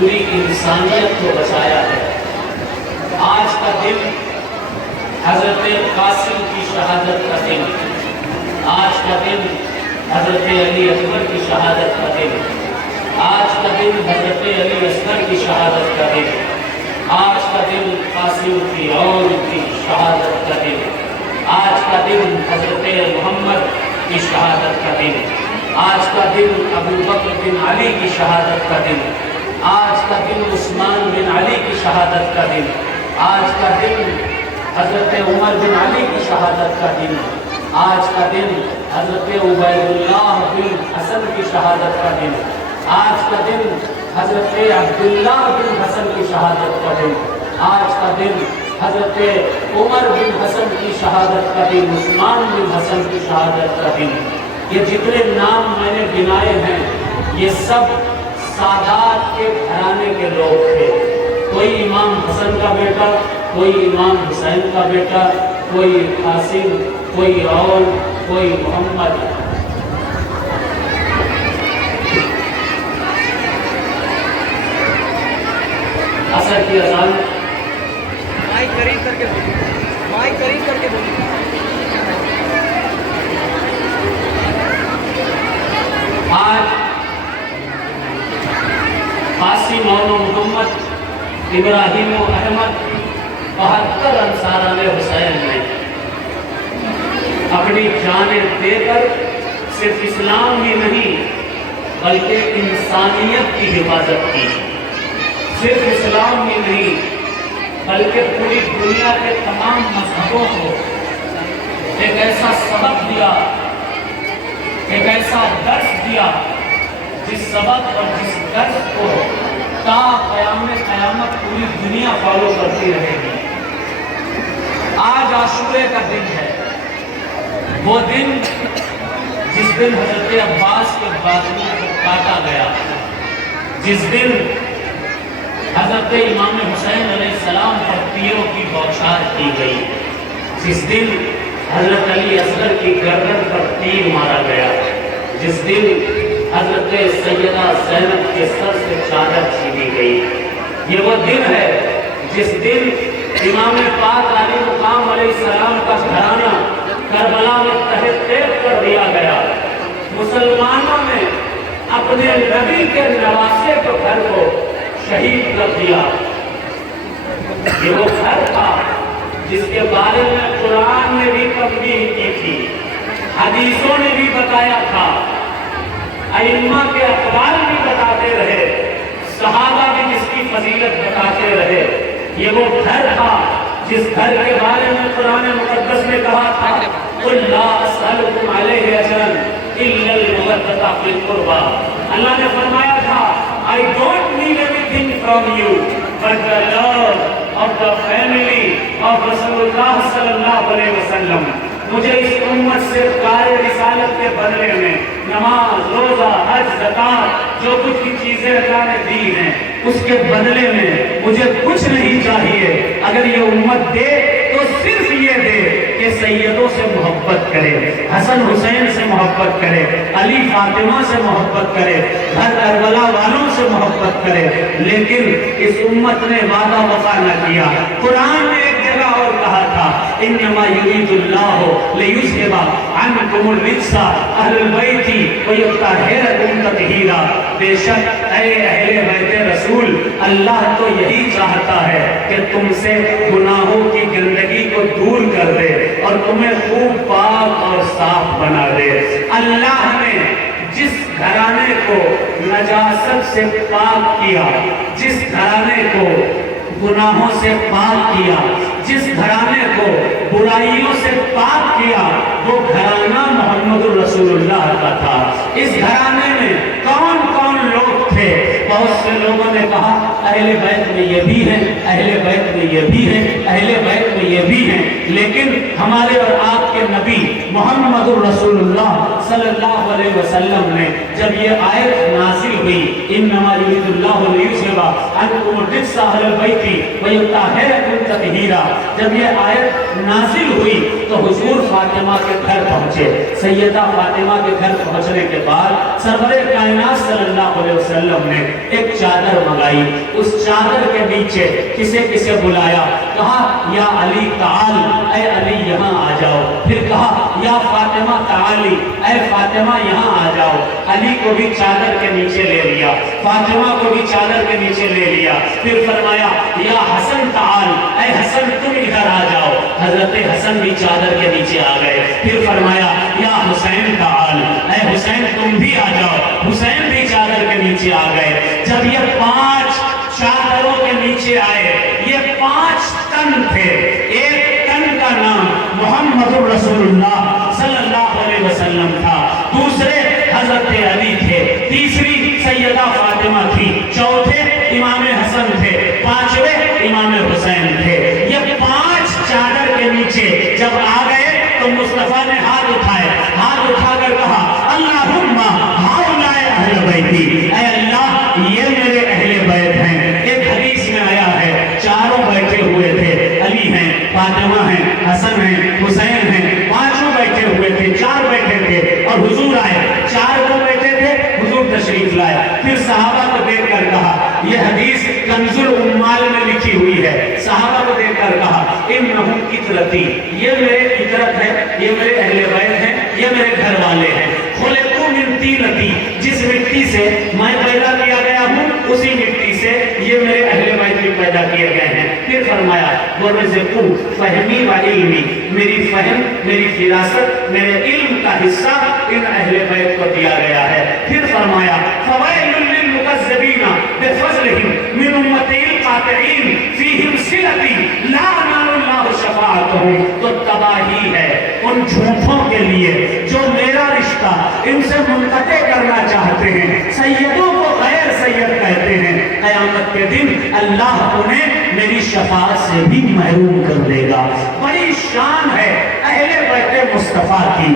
پوری انسانیت کو بچایا ہے۔ آج کا دن حضرت قاسم کی شہادت کا دن، آج کا دن حضرت علی اکبر کی شہادت کا دن، آج کا دن حضرت علی اصغر کی شہادت کا دن، آج کا دن قاسم کی اور کی شہادت کا دن، آج کا دن حضرت محمد کی شہادت کا دن، آج کا دن ابو بکر بن علی کی شہادت کا دن، آج کا دن عثمان بن علی کی شہادت کا دن، آج کا دن حضرت عمر بن علی کی شہادت کا دن، آج کا دن حضرت عبید اللہ بن حسن کی شہادت کا دن، آج کا دن حضرت عبداللہ بن حسن کی شہادت کا دن، آج کا دن حضرت عمر بن حسن کی شہادت کا دن، عثمان بن حسن کی شہادت کا دن۔ یہ جتنے نام میں نے گنائے ہیں یہ سب سادات کے گھرانے کے لوگ تھے۔ کوئی امام حسن کا بیٹا، کوئی امام حسین کا بیٹا، کوئی قاسم، کوئی اور، کوئی محمد۔ عصر کی اذان مائک قریب کر کے بولیے، مائک قریب کر کے بولیے۔ آج قاسم اور محمد، ابراہیم و احمد 72 انصاران حسین نے اپنی جانیں دے کر صرف اسلام ہی نہیں بلکہ انسانیت کی حفاظت کی، صرف اسلام ہی نہیں بلکہ پوری دنیا کے تمام مذہبوں کو ایک ایسا سبق دیا، ایک ایسا درس دیا جس سبق اور جس درس کو تا قیامت پوری دنیا فالو کرتی رہے گی۔ آج عاشورے کا دن ہے، وہ دن جس دن حضرت عباس کے بازو کو کاٹا گیا، جس دن حضرت امام حسین علیہ السلام پر تیروں کی بوچھار کی گئی، جس دن حضرت علی اصغر کی گردن پر تیر مارا گیا، جس دن حضرت سیدہ زینب کے سر سے چادر چھینی گئی۔ یہ وہ دن ہے جس دن امام پاک علی مقام علیہ السلام کا گھرانہ کربلا میں تہہ تیغ کر دیا گیا۔ مسلمانوں نے اپنے نبی کے نواسے کو گھر کو شہید کر دیا۔ یہ وہ گھر تھا جس کے بارے میں قرآن نے بھی تنبیہ کی تھی، حدیثوں نے بھی بتایا تھا، ائمہ کے اقوال بھی بتاتے رہے، صحابہ بھی اس کی فضیلت بتاتے رہے۔ یہ وہ گھر تھا جس گھر کے بارے میں قرآن مقدس نے کہا تھا قُلْ لَا أَسْأَلُكُمْ عَلَيْهِ أَجْرًا إِلَّا الْمَوَدَّةَ فِي الْقُرْبَى۔ اللہ نے فرمایا تھا I don't need anything from you but the love of the family of Rasulullah صلی اللہ علیہ وسلم۔ مجھے اس امت سے کار رسالت کے بدلے میں نماز، روزہ، حج، زکوٰۃ جو کچھ بھی چیزیں اللہ نے دی ہیں اس کے بدلے میں مجھے کچھ نہیں چاہیے۔ اگر یہ امت دے تو صرف یہ دے کہ سیدوں سے محبت کرے، حسن حسین سے محبت کرے، علی فاطمہ سے محبت کرے، گھر کربلا والوں سے محبت کرے۔ لیکن اس امت نے وعدہ وفا نہ کیا۔ قرآن نے ایک جگہ اور کہا تھا انما یرید اللہ لیذھب عنکم الرجس اہل البیت ویطہرکم تطہیرا۔ بے شک اے اہل بیت رسول، اللہ تو یہی چاہتا ہے کہ تم سے گناہوں کی گندگی کو دور کر دے اور تمہیں خوب پاک اور صاف بنا دے۔ اللہ نے جس گھرانے کو نجاست سے پاک کیا، جس گھرانے کو گناہوں سے پاک کیا، جس گھرانے کو برائیوں سے پاک کیا، وہ گھرانہ محمد الرسول اللہ کا تھا۔ اس گھرانے میں کون کون لوگ تھے؟ بہت سے لوگوں نے کہا اہل بیت میں یہ بھی ہیں، اہل بیت میں یہ بھی ہیں، اہل بیت میں یہ بھی ہیں، لیکن ہمارے اور آپ کے نبی محمد الرسول اللہ صلی اللہ علیہ وسلم نے جب یہ آیت نازل ہوئی انما یرید اللہ لیذھب عنکم الرجس اہل البیت ویطہرکم تطہیرا، جب یہ آیت نازل ہوئی تو حضور فاطمہ کے گھر پہنچے۔ سیدہ فاطمہ کے گھر پہنچنے کے بعد سرور کائنات صلی اللہ علیہ وسلم نے ایک چادر منگائی، اس چادر کے نیچے کسے کسے بلایا، کہا یا علی تعال، اے علی یہاں آ جاؤ، پھر کہا یا فاطمہ تعالی، اے فاطمہ یہاں آ جاؤ، علی کو بھی چادر کے نیچے لے لیا، فاطمہ کو بھی چادر کے نیچے لے لیا، پھر فرمایا یا حسن تعال، اے حسن تم ادھر آ جاؤ، حضرت حسن بھی چادر کے نیچے آ گئے، پھر فرمایا یا حسین تعال، اے حسین تم بھی آ جاؤ، حسین بھی چادر کے نیچے آ گئے۔ جب یہ 5 چادروں کے نیچے آئے، یہ 5 تن تھے، ایک تن کا نام محمد الرسول اللہ صلی اللہ علیہ وسلم تھا، دوسرے حضرت علی تھے، تیسری سیدہ فاطمہ تھی، چوتھے امام حسن تھے، پانچویں امام حسین تھے۔ یہ 5 چادر کے نیچے جب آ گئے تو مصطفیٰ نے ہاتھ اٹھائے، ہاتھ اٹھا کر کہا اللہم ہؤلاء اہل بیتی، اے اللہ یہ میرے اہل بیت ہیں۔ ایک حدیث میں آیا ہے چاروں بیٹھے ہوئے تھے، علی ہیں، فاطمہ ہیں، حسن ہیں، حسین ہیں، پانچوں بیٹھے ہوئے تھے، 4 بیٹھے تھے اور حضور آئے، 4 کو بیٹھے تھے، حضور تشریف لائے، پھر صحابہ کو دیکھ کر کہا، یہ حدیث کنز الاموال میں لکھی ہوئی ہے، صحابہ کو دیکھ کر کہا انہم اطرتی، یہ میرے اطرت ہے، یہ میرے اہل بیت ہیں، یہ میرے گھر والے ہیں، خلقوا من طینتی، جس مٹی سے میں پیدا کیا گیا ہوں اسی مٹی سے یہ میرے اہل بیت بھی پیدا کیے گئے ہیں۔ پھر فرمایا ورزقوا فہمی و علمی، میری فہم، میری فراست، میرے علم کا حصہ ان اہل بیت کو دیا گیا ہے۔ پھر فرمایا فویل للمکذبین بفضلہم من امتی القاطعین فیہم صلتی لا ینال اللہ شفاعتہم، تو تباہی ہے ان جھوٹوں کے لیے جو میرا رشتہ ان سے منقطع کرنا چاہتے ہیں، سیدوں کو غیر سید کہتے ہیں، قیامت کے دن اللہ انہیں میری شفاعت سے بھی محروم کر دے گا۔ بڑی شان ہے اہل بیت مصطفیٰ کی۔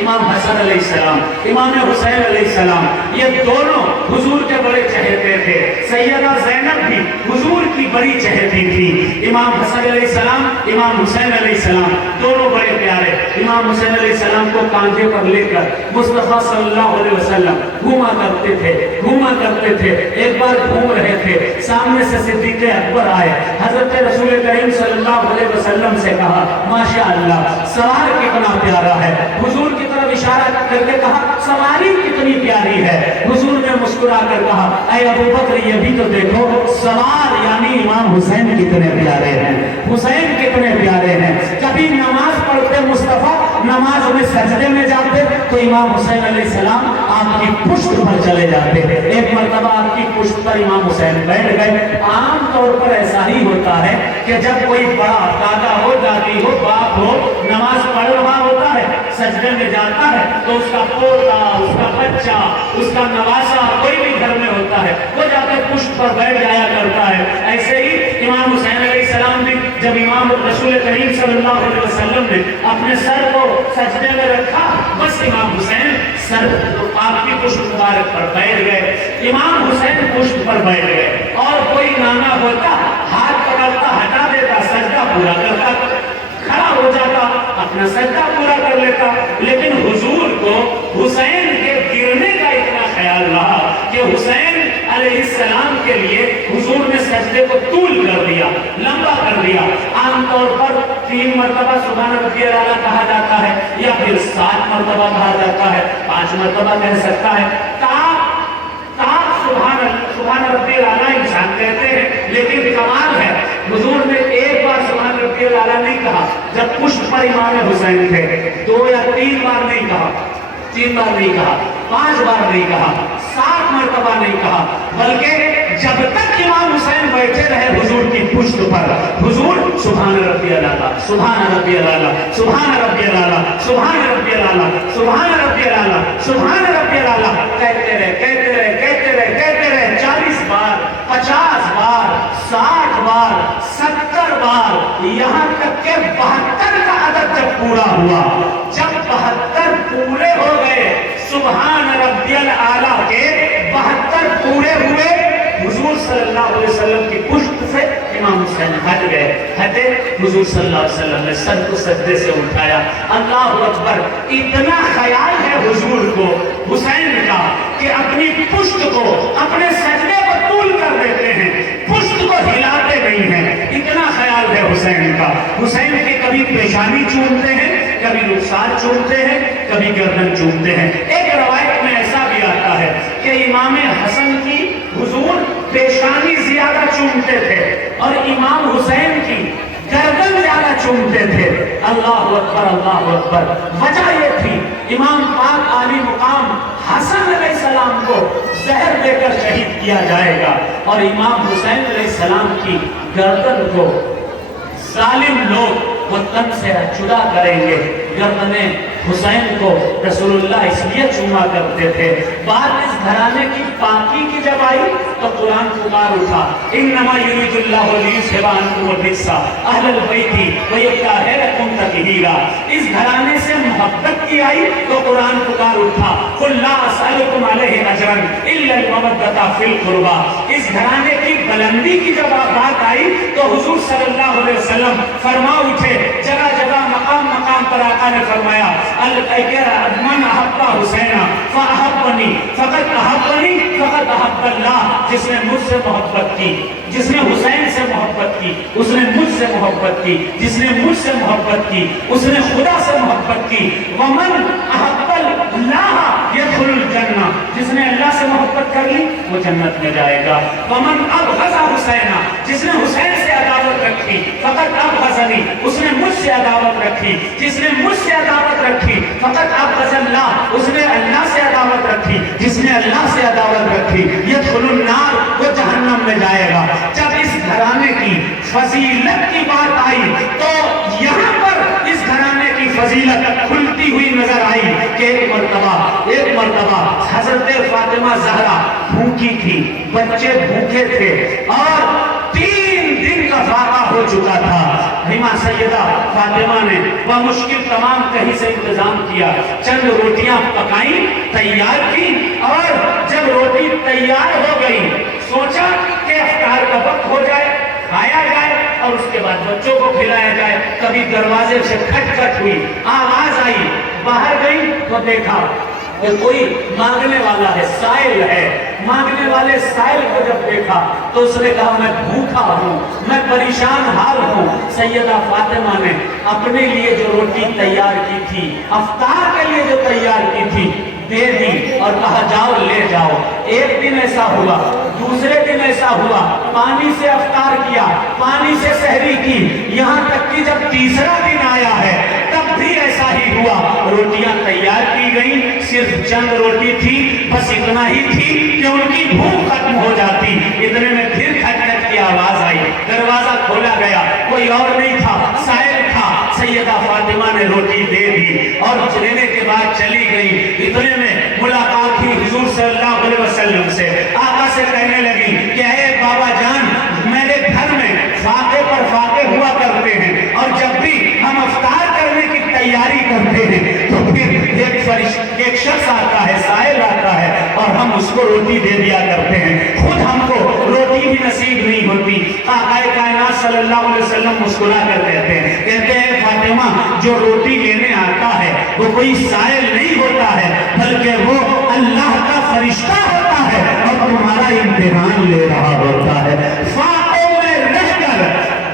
امام حسن علیہ السلام، امام حسین علیہ السلام، یہ دونوں حضور کے بڑے چہیتے تھے۔ سیدہ زینب بھی حضور کی بڑی چہیتی تھی۔ امام حسن علیہ السلام، امام حسین علیہ السلام دونوں بڑے پیارے۔ امام حسین علیہ السلام کو کاندھے پر لے کر مصطفیٰ صلی اللہ علیہ وسلم گھوما کرتے تھے۔ ایک بار گھوم رہے تھے، سامنے سے صدیق اکبر آئے، حضرت رسول کریم صلی اللہ علیہ وسلم سے کہا ماشاء اللہ سوار کتنا پیارا ہے، حضور کی طرف اشارہ کر کے کہا سواری کتنی پیاری ہے، حضور نے مسکرا کر کہا اے ابو بکر یہ بھی تو دیکھو سوار یعنی امام حسین کتنے پیارے ہیں، حسین کتنے پیارے ہیں۔ کبھی نماز پڑھتے مصطفیٰ، نماز میں سجدے میں جاتے تو امام حسین علیہ السلام آپ کی پشت پر چلے جاتے، ایک مرتبہ آپ کی پشت پر امام حسین بیٹھ گئے۔ عام طور پر ایسا ہی ہوتا ہے کہ جب کوئی بڑا دادا ہو، دادی ہو، باپ ہو نماز پڑھ رہا ہوتا ہے، سجدے میں جاتا ہے تو اس کا پوتا، اس کا بچہ، اس کا نواسا کوئی بھی گھر میں ہوتا ہے وہ جا کے پشت پر بیٹھ جایا کرتا ہے۔ ایسے ہی امام حسین علیہ السلام نے جب امام رسول کریم صلی اللہ علیہ وسلم نے اپنے سر کو سجدے میں رکھا، بس امام حسین سر آپ کی پشت مبارک پر بیٹھ گئے، امام حسین پشت پر بیٹھ گئے، اور کوئی نانا ہوتا ہاتھ پکڑتا ہٹا دیتا، سجدہ پورا کرتا، کھڑا ہو جاتا، اپنا سجدہ پورا کر لیتا۔ لیکن حضور کو حسین کے گرنے کا اتنا خیال رہا کہ حسین علیہ السلام کے لیے حضور نے سجدے کو طول کر دیا، لمبا کر دیا۔ عام طور پر 3 مرتبہ سبحان ربی الاعلیٰ کہا جاتا ہے یا پھر 7 مرتبہ کہا جاتا ہے، 5 مرتبہ کہہ سکتا ہے۔ سبحان ربی الاعلیٰ انسان کہتے ہیں، لیکن کمال ہے حضور نے ایک بار سبحان ربی الاعلیٰ نہیں کہا جب پشت پر امام حسین تھے، 2 یا 3 بار نہیں کہا، 3 بار نہیں کہا، 5 بار نہیں کہا، 7 مرتبہ نہیں کہا، بلکہ جب تک امام حسین بیٹھے رہے حضور کی پشت پر، حضور سبحان ربی الاعلیٰ، سبحان ربی الاعلیٰ، سبحان ربی الاعلیٰ، سبحان ربی الاعلیٰ، سبحان ربی الاعلیٰ، سبحان ربی الاعلیٰ کہتے رہے 40 بار 50 بار ہوا. جب 72 پورے ہو گئے سبحان ربی الاعلیٰ کے 72 پورے ہوئے, حضور صلی اللہ علیہ وسلم کی پشت سے امام حسین ہٹ گئے. ہٹے, حضور صلی اللہ علیہ وسلم نے سر کو سجدے سے اٹھایا. اللہ اکبر. اتنا خیال ہے حضور کو حسین کا کہ اپنی پشت کو, اپنے سجدے کو طول کر دیتے ہیں, پشت کو ہلاتے نہیں ہیں. اتنا خیال ہے حسین کا. حسین کی کبھی پیشانی چومتے ہیں, کبھی رخسار چومتے ہیں, کبھی گردن چومتے ہیں. ایک روایت میں ایسا بھی آتا ہے کہ امام حسن کی حضور پیشانی زیادہ چومتے تھے اور امام حسین کی گردن زیادہ چومتے تھے. اللہ اکبر, اللہ اکبر. وجہ یہ تھی امام پاک عالی مقام حسن علیہ السلام کو زہر دے کر شہید کیا جائے گا اور امام حسین علیہ السلام کی گردن کو ظالم لوگ وہ تن سے جدا کریں گے. گردنیں حسین کو رسول اللہ اس لیے چوما کرتے تھے. بعد اس گھرانے کی پاکی کی جب آئی تو قرآن پکار اٹھا, انما یرید اللہ لیذھب عنکم الرجس اہل البیت ویطہرکم تطہیرا. اس گھرانے سے محبت کی آئی تو قرآن پکار اٹھا, قل لا اسألکم علیہ اجرا الا المودۃ فی القربى. اس گھرانے کی بلندی کی جب بات آئی تو حضور صلی اللہ علیہ وسلم فرما اٹھے. جگہ جگہ مقام مقام پر آقا نے فرمایا, من احب حسین فاحبنی فقط احبنی فقط احب اللہ. جس نے مجھ سے محبت کی, جس نے حسین سے محبت کی, اس نے مجھ سے محبت کی. جس نے مجھ سے محبت کی, اس نے خدا سے محبت کی. ومن احب اللہ يدخل الجنہ. جس نے اللہ سے محبت کر لی وہ جنت میں جائے گا. ومن ابغض حسین, جس نے حسین سے عداوت رکھی, فقط ابغضنی, اس نے مجھ سے عداوت رکھی. جس نے مجھ سے عداوت رکھی فقط ابغض اللہ, اس نے اللہ سے عداوت رکھی. جس نے اللہ سے عداوت رکھی يدخل النار, وہ جہنم میں جائے گا. جب اس گھرانے کی فضیلت کی بات آئی تو یہاں پر اس گھرانے کی فضیلت کھلتی ہوئی نظر آئی کہ ایک مرتبہ حضرت فاطمہ زہرا بھوکی تھی, بچے بھوکے تھے اور 3 دن کا فاقہ ہو چکا تھا. ماں سیدہ فاطمہ نے بمشکل تمام کہیں سے انتظام کیا, چند روٹیاں پکائیں, تیار کی, اور جب روٹی تیار ہو گئی سوچا کہ افطار کا وقت ہو جائے, کھایا جائے اور اس کے بعد بچوں کو کھلایا جائے. کبھی دروازے سے کھٹ کھٹ ہوئی, آواز آئی, باہر گئی تو دیکھا کہ کوئی مانگنے والا ہے, سائل ہے. مانگنے والے سائل کو جب دیکھا تو اس نے کہا میں بھوکا ہوں, میں پریشان حال ہوں. سیدہ فاطمہ نے اپنے لیے جو روٹی تیار کی تھی, افطار کے لیے جو تیار کی تھی, دے دی اور کہا جاؤ لے جاؤ. ایک دن ایسا ہوا, دوسرے دن ایسا ہوا, پانی سے افطار کیا, پانی سے سحری کی, یہاں تک کہ جب تیسرا دن آیا ہے تب بھی ایسا ہی ہوا. روٹیاں تیار کی گئی, صرف چند روٹی تھی, بس اتنا ہی تھی کہ ان کی بھوک ختم ہو جاتی. اتنے میں پھر کھٹ کھٹ کی آواز آئی, دروازہ کھولا گیا, کوئی اور نہیں تھا, سائل تھا. سیدہ فاطمہ نے روٹی دے دی اور لینے کے بعد چلی گئی. اتنے میں ملاقات ہوئی حضور صلی اللہ علیہ وسلم سے. آقا سے کہنے لگی کہ اے بابا جان, میرے گھر میں فاقے پر فاقے ہوا کرتے ہیں اور جب بھی ہم افطار کرنے کی تیاری کرتے ہیں تو پھر ایک شخص آتا ہے, سائل آتا ہے اور ہم اس کو روٹی دے دیا کرتے ہیں, خود ہم کو روٹی بھی نصیب نہیں ہوتی. آقا کائنات صلی اللہ علیہ وسلم مسکرا کر کہتے ہیں, کہتے ہیں فاطمہ جو روٹی لینے آتا ہے وہ کوئی سائل نہیں ہوتا ہے, بلکہ وہ اللہ کا فرشتہ ہوتا ہے اور تمہارا امتحان لے رہا ہوتا ہے. فاقوں میں رہ کر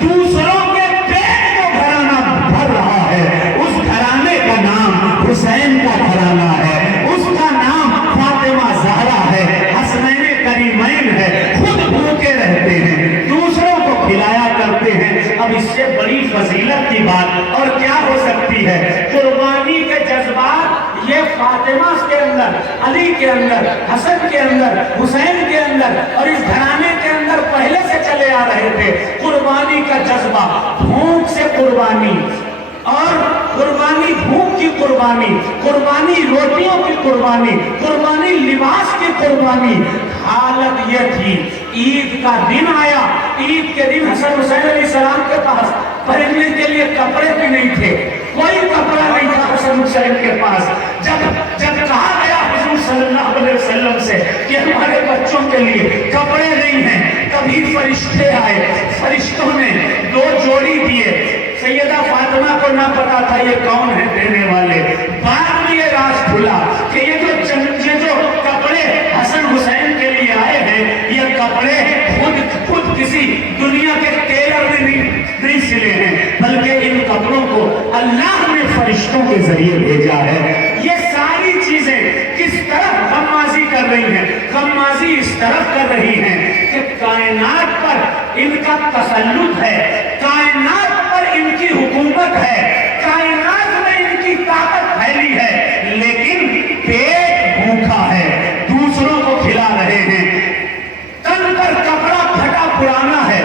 دوسروں کے پیٹ کو گھرانا بھر رہا ہے. اس گھرانے کا نام حسین کا گھرانہ ہے, اس کا نام فاطمہ زہرا ہے, حسنین کریمین ہے. خود بھوکے رہتے ہیں, دوسروں کو کھلایا کرتے ہیں. اب اس سے بڑی فضیلت کی بات اور کیا ہو سکتی ہے؟ قربانی کے جذبات یہ فاطمہ کے اندر, علی کے اندر, حسن کے اندر, حسین کے اندر اور اس گھرانے کے اندر پہلے سے چلے آ رہے تھے. قربانی کا جذبہ, بھوک سے قربانی, اور قربانی بھوک کی قربانی, قربانی روٹیوں کی قربانی, قربانی لباس کی قربانی. حالت یہ تھی, عید کا دن آیا, عید کے دن حسن حسین علیہ السلام کے پاس پہننے کے لیے کپڑے بھی نہیں تھے. کوئی کپڑا نہیں تھا حسن حسین کے پاس. جب کہا گیا حضور صلی اللہ علیہ وسلم سے کہ ہمارے بچوں کے لیے کپڑے نہیں ہیں، کبھی فرشتے آئے، فرشتوں نے 2 جوڑی دیے. سیدہ فاطمہ کو نہ پتا تھا یہ کون ہے دینے والے. بعد میں یہ راز کھلا کہ یہ جو کپڑے حسن حسین کے لیے آئے ہیں، یہ کپڑے خود کسی دنیا کے ٹیلر نے نہیں سلے ہیں، بلکہ ان کپڑوں کو اللہ نے فرشتوں کے ذریعے بھیجا ہے. یہ ساری چیزیں کس طرف غمازی کر رہی ہیں؟ غمازی اس طرف کر رہی ہیں کہ کائنات پر ان کا تسلط ہے، کائنات پر ان کی حکومت ہے، کائنات میں ان کی طاقت پھیلی ہے، لیکن پیٹ بھوکا ہے، دوسروں کو کھلا رہے ہیں. تن پر کپڑا پھٹا پرانا ہے،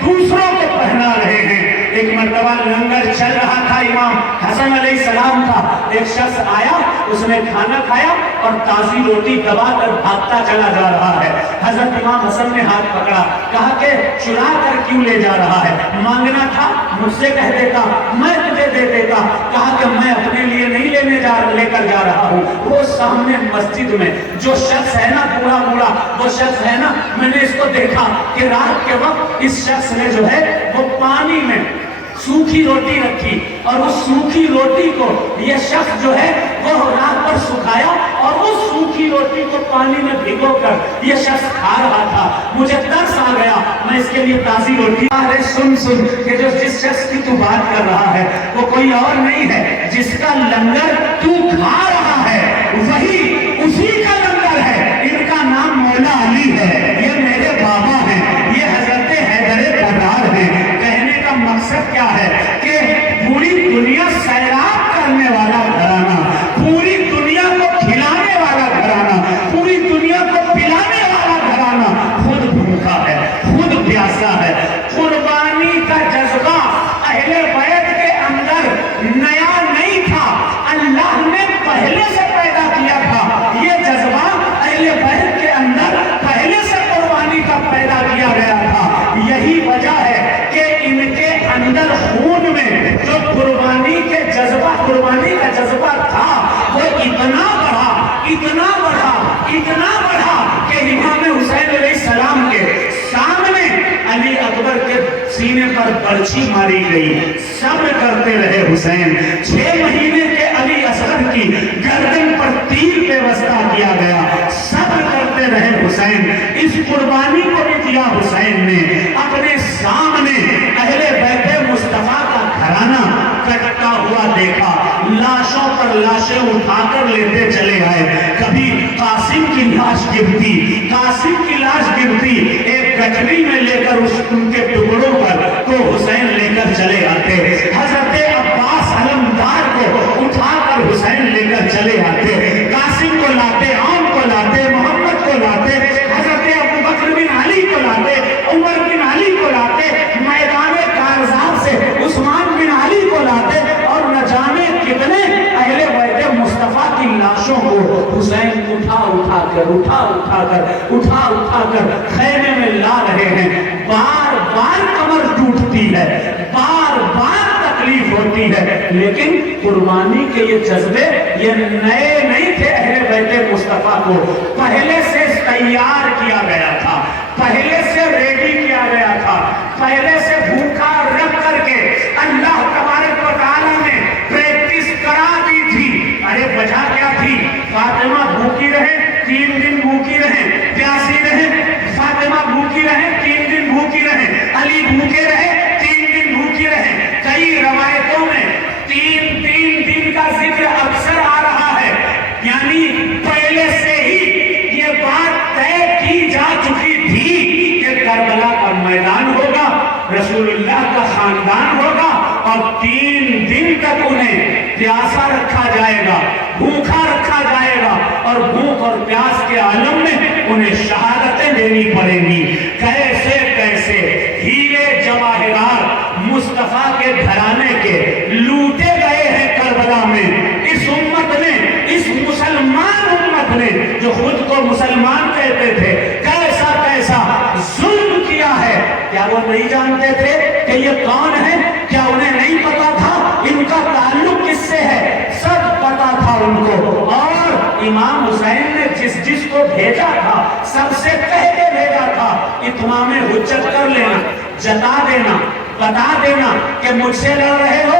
دوسروں کو پہنا رہے ہیں. ایک مرتبہ لنگر چل رہا تھا امام حسن علیہ السلام کا. ایک شخص آیا، اس نے کھانا کھایا اور تازی روٹی دبا کر بھاگتا چلا جا رہا ہے. حضرت امام حسن نے ہاتھ پکڑا، کہا کہ چرا کر کیوں لے جا رہا ہے؟ مانگنا تھا مجھ سے کہہ دیتا، میں تجھے دے دیتا. کہا کہ میں اپنے لیے نہیں لے کر جا رہا ہوں. وہ سامنے مسجد میں جو شخص ہے نا بوڑھا بوڑھا، وہ شخص ہے نا، میں نے اس کو دیکھا کہ رات کے وقت اس شخص نے جو ہے وہ پانی میں سوکھی روٹی رکھی اور اس سوکھی روٹی کو یہ شخص جو ہے وہ رات پر سکھایا اور اس سوکھی روٹی کو پانی میں بھگو کر یہ شخص کھا رہا تھا. مجھے ترس آ گیا، میں اس کے لیے تازی روٹی. ارے سن کہ جس شخص کی تو بات کر رہا ہے وہ کوئی اور نہیں ہے، جس کا لنگر تو کھا رہا ہے وہی اسی کا لنگر ہے. ان کا نام مولا علی ہے، یہ میرے بابا ہیں، یہ حضرت حیدر کرار ہیں. کہنے کا مقصد کیا ہے کہ پوری دنیا سیراب کرنے والا گھرانہ، پوری دنیا کو کھلانے والا گھرانہ، پوری دنیا کو پلانے والا گھرانہ خود بھوکا ہے، خود پیاسا ہے. قربانی کا جذبہ اہل بیت کے اندر نیا نہیں تھا، اللہ نے پہلے سے پیدا کیا تھا. یہ جذبہ اہل بیت کے اندر پہلے سے قربانی کا پیدا کیا گیا تھا. یہی وجہ ہے کہ ان کے اندر خون میں جو قربانی کا جذبہ تھا وہ اتنا بڑھا کہ امام حسین علیہ السلام کے سامنے علی اکبر کے سینے پر برچھی ماری گئی. صبر کرتے رہے حسین. 6 مہینے کے علی اصغر کی گردن پر تیر پیوستہ کیا گیا. صبر کرتے رہے حسین. اس قربانی کو بھی دیا حسین نے. اپنے سامنے اہل بیت مصطفیٰ کا گھرانہ کٹتا ہوا دیکھا، لاشوں پر لاشیں اٹھا کر لیتے چلے آئے. کبھی قاسم کی لاش گرتی، ایک گٹری میں لے کر ان کے ٹکڑوں پر کو حسین لے کر چلے آتے. حضرت عباس علمدار کو اٹھا کر حسین لے کر چلے آتے. قاسم کو لاتے، عام کو لاتے، محمد کو لاتے، حضرت ابوبکر بن علی کو لاتے، عمر بن علی کو لاتے، میدان کارزار سے عثمان بن علی کو لاتے، اور نہ جانے کتنے اہل بیت مصطفیٰ کی لاشوں کو حسین اٹھا کر خیمے میں لا رہے ہیں. بار بار کمر ٹوٹتی ہے، بار بار تکلیف ہوتی ہے، لیکن قربانی کے یہ جذبے یہ نئے نہیں تھے. اہل بیت مصطفیٰ کو پہلے سے تیار کیا گیا تھا، پہلے سے ریڈی کیا گیا تھا، پہلے سے بھوکا رکھ کر کے اللہ تبارک و تعالیٰ نے پریکٹس کرا دی تھی. ارے وجہ کیا تھی؟ فاطمہ بھوکی رہے، 3 دن بھوکی رہے، پیاسی رہے. فاطمہ بھوکی رہے، 3 دن بھوکی رہے. علی بھوکے رہے، 3 دن بھوکی رہے. کئی روایتوں میں 3 دن کا ذکر اکثر آ رہا ہے، یعنی پہلے سے ہی یہ بات طے کی جا چکی تھی کہ کربلا کا میدان ہوگا، رسول اللہ کا خاندان ہوگا، اور 3 دن تک انہیں پیاسا رکھا جائے گا، بھوکا رکھا جائے گا، اور بھوک اور پیاس کے عالم میں انہیں شہادتیں دینی پڑیں گی. کیسے ہیرے جواہرات مصطفیٰ کے گھرانے کے لوٹے گئے ہیں کربلا میں. اس امت نے، اس مسلمان امت نے جو خود کو مسلمان کہتے تھے، کیسا ظلم کیا ہے. کیا وہ نہیں جانتے تھے کہ یہ کون ہے؟ کیا انہیں نہیں پتا تھا ان کا تعلق امام حسین نے جس کو بھیجا تھا سب سے کہہ کے بھیجا تھا اتمام حجت کر لینا، جتا دینا، بتا دینا کہ مجھ سے لڑ رہے ہو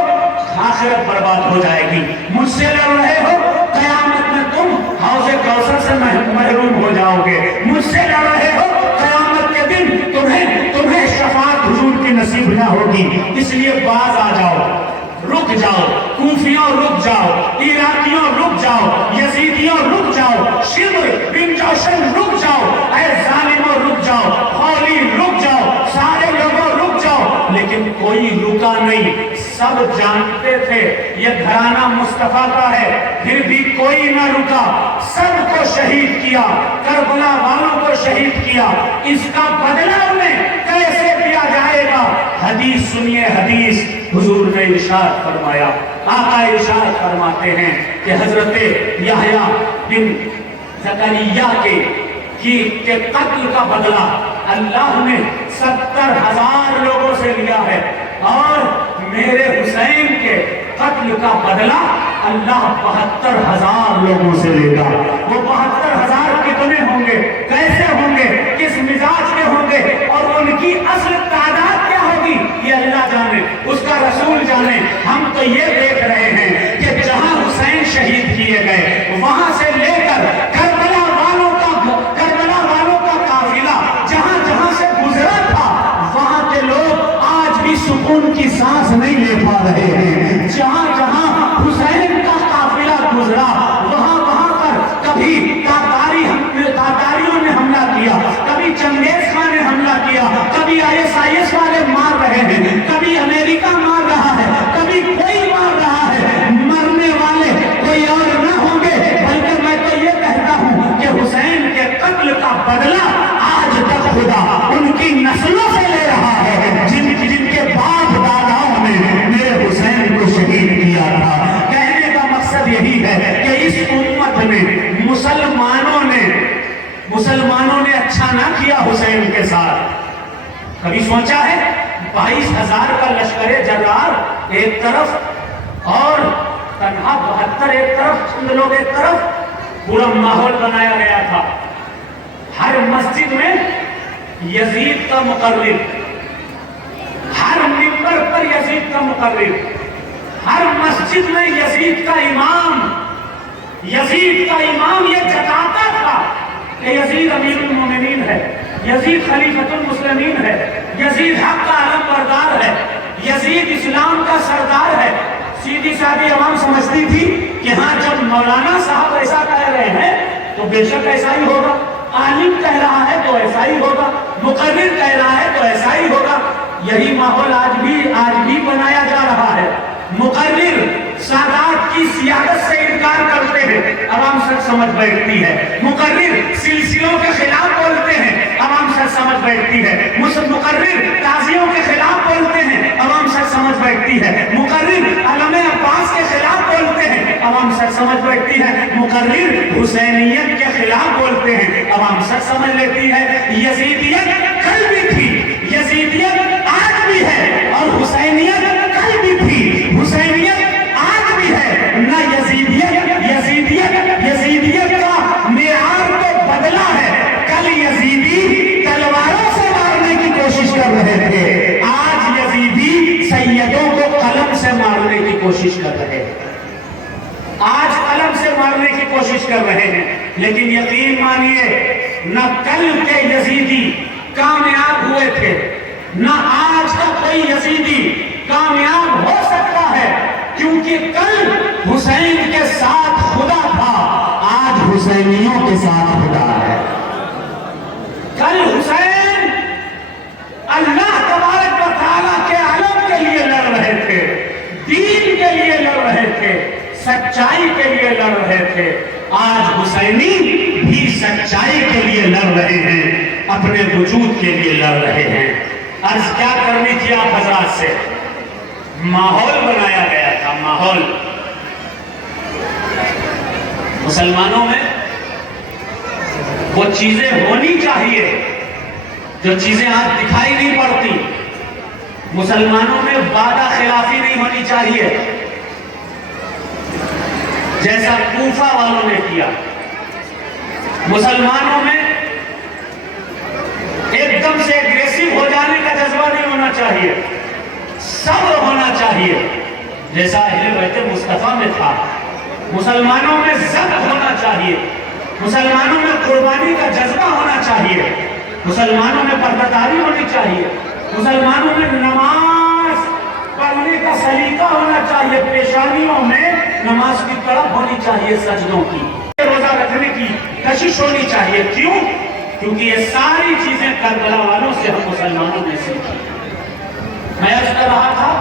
آخرت برباد ہو جائے گی، مجھ سے لڑ رہے ہو قیامت میں تم حوض کوثر سے محروم ہو جاؤ گے، مجھ سے لڑ رہے ہو قیامت کے دن تمہیں شفاعت حضور کی نصیب نہ ہوگی، اس لیے باز آ جاؤ، رک جاؤ، کوفیوں رک جاؤ، عراقیوں رک جاؤ، یزیدیوں رک جاؤ، شبر بن جوشن رک جاؤ، اے ظالموں رک جاؤ، خولی رک جاؤ، سارے لوگوں رک جاؤ، لیکن کوئی رکا نہیں۔ سب جانتے تھے یہ گھرانہ مصطفیٰ کا ہے، پھر بھی کوئی نہ رکا، سب کو شہید کیا، کربلا والوں کو شہید کیا، اس کا بدلہ انہیں کیسے دیا جائے گا؟ حدیث سنیے، حدیث حضور نے ارشاد فرمایا، آقا ارشاد فرماتے ہیں کہ حضرت یحییٰ بن زکریا کے قتل کا بدلہ اللہ نے 70,000 لوگوں سے لیا ہے، اور میرے حسین کے قتل کا بدلہ اللہ 72,000 لوگوں سے لے گا۔ وہ 72,000 کتنے ہوں گے، کیسے ہوں گے، کس مزاج کے ہوں گے، اور ان کی اصل تعداد کیا ہوگی یہ اللہ جانے، اس کا رسول جانے۔ ہم تو یہ دیکھ رہے ہیں کہ جہاں حسین شہید کیے گئے وہاں سے لے کر کربلا والوں کا قافلہ جہاں جہاں سے گزرا تھا وہاں کے لوگ آج بھی سکون کی سانس نہیں لے پا رہے ہیں۔ جہاں جہاں حسین کا قافلہ گزرا وہاں پر کبھی تاتاریوں نے حملہ کیا، کبھی چنگیز خان نے حملہ کیا، کبھی ISIS والے مار رہے ہیں، کبھی امریکہ مار رہا ہے، کبھی کوئی مار رہا ہے۔ مرنے والے کوئی اور نہ ہوں گے، بلکہ میں تو یہ کہتا ہوں کہ حسین کے قتل کا بدلہ آج تک خدا ان کی نسلوں سے لے رہا ہے جن کے باپ داداؤں نے میرے حسین کو شہید کیا تھا۔ کہنے کا مقصد یہی ہے کہ اس امت میں مسلمانوں نے اچھا نہ کیا حسین کے ساتھ۔ کبھی سوچا ہے 22,000 کا لشکر جرار ایک طرف اور تنہا 72 ایک طرف، چند لوگ ایک طرف، پورا ماحول بنایا گیا تھا۔ ہر مسجد میں یزید کا مقرر، ہر منبر پر یزید کا مقرر، ہر مسجد میں یزید کا امام یہ جتاتا تھا کہ یزید امیر المومنین ہے، یزید خلیفۃ المسلمین ہے، یزید حق کا علم بردار ہے، یزید اسلام کا سردار ہے۔ سیدھی سادھی عوام سمجھتی تھی کہ ہاں جب مولانا صاحب ایسا کہہ رہے ہیں تو بے شک ایسا ہی ہوگا، عالم کہہ رہا ہے تو ایسا ہی ہوگا، مقرر کہہ رہا ہے تو ایسا ہی ہوگا۔ یہی ماحول آج بھی بنایا جا رہا ہے۔ مقرر سادات کی سیاست سے انکار کرتے ہیں، عوام سچ سمجھ بیٹھتی ہے۔ مقرر سلسلوں کے خلاف بولتے ہیں، عوام سچ سمجھ بیٹھتی ہے۔ مقرر تازیوں کے خلاف بولتے ہیں، عوام سچ سمجھ بیٹھتی ہے۔ مقرر علم عباس کے خلاف بولتے ہیں، عوام سچ سمجھ بیٹھتی ہے۔ مقرر حسینیت کے خلاف بولتے ہیں، عوام سچ سمجھ لیتی ہے۔ یزیدیت کل بھی تھی، یزیدیت آج بھی ہے، اور حسینیت کل بھی تھی، حسینیت آج بھی ہے۔ نہ یزیدیت کا معیار تو بدلا ہے۔ کل یزیدی تلواروں سے مارنے کی کوشش کر رہے تھے، آج یزیدی سیدوں کو قلم سے مارنے کی کوشش کر رہے ہیں، آج قلم سے مارنے کی کوشش کر رہے ہیں۔ لیکن یقین مانیے نہ کل کے یزیدی کامیاب ہوئے تھے، نہ آج کا کوئی یزیدی کامیاب ہو سکتا ہے، کیونکہ کل حسین کے ساتھ خدا تھا، آج حسینیوں کے ساتھ خدا ہے۔ کل حسین اللہ تبارک و تعالیٰ کے علم کے لیے لڑ رہے تھے، دین کے لیے لڑ رہے تھے، سچائی کے لیے لڑ رہے تھے۔ آج حسینی بھی سچائی کے لیے لڑ رہے ہیں، اپنے وجود کے لیے لڑ رہے ہیں۔ عرض کیا کرنی تھی آپ حضرات سے؟ ماحول بنایا گیا تھا، ماحول۔ مسلمانوں میں وہ چیزیں ہونی چاہیے جو چیزیں آج دکھائی نہیں پڑتی۔ مسلمانوں میں وعدہ خلافی نہیں ہونی چاہیے، جیسا کوفہ والوں نے کیا۔ مسلمانوں میں ایک دم سے اگریسو ہو جانے کا جذبہ نہیں ہونا چاہیے، صبر ہونا چاہیے جیسا اہل بیت مصطفیٰ میں تھا۔ مسلمانوں میں ضبط ہونا چاہیے، مسلمانوں میں قربانی کا جذبہ ہونا چاہیے، مسلمانوں میں پردہ ہونی چاہیے، مسلمانوں میں نماز پڑھنے کا سلیقہ ہونا چاہیے، پیشانیوں میں نماز کی طرف ہونی چاہیے، سجدوں کی، روزہ رکھنے کی کشش ہونی چاہیے۔ کیوں؟ کیونکہ یہ ساری چیزیں کربلا والوں سے ہم مسلمانوں نے سیکھی۔ میں عرض کر رہا تھا